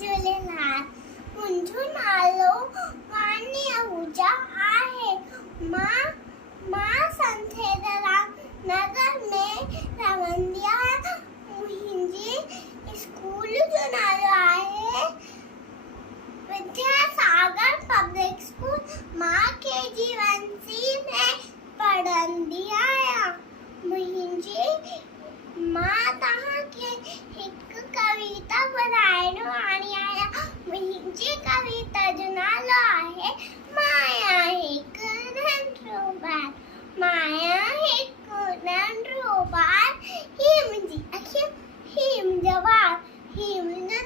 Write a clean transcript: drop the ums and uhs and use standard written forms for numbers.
झूलेलाल। मुंहिंजो नालो वानी आहूजा आहे। मां संथेराम नगर में रहंदी आहियां। मुंहिंजे स्कूल जो नालो आहे विद्यासागर पब्लिक स्कूल। मां KG1C में पढ़ंदी आहियां। मां तव्हांखे हिकु कविता ॿुधाइण वारी आहियां। मुंहिंजी कविता जो नालो आहे माया हिकु नंढो ॿार। माया हिकु नंढो ॿार, ही मुंहिंजी अखियूं, ही मुंहिंजो वार, ही मुंहिंजो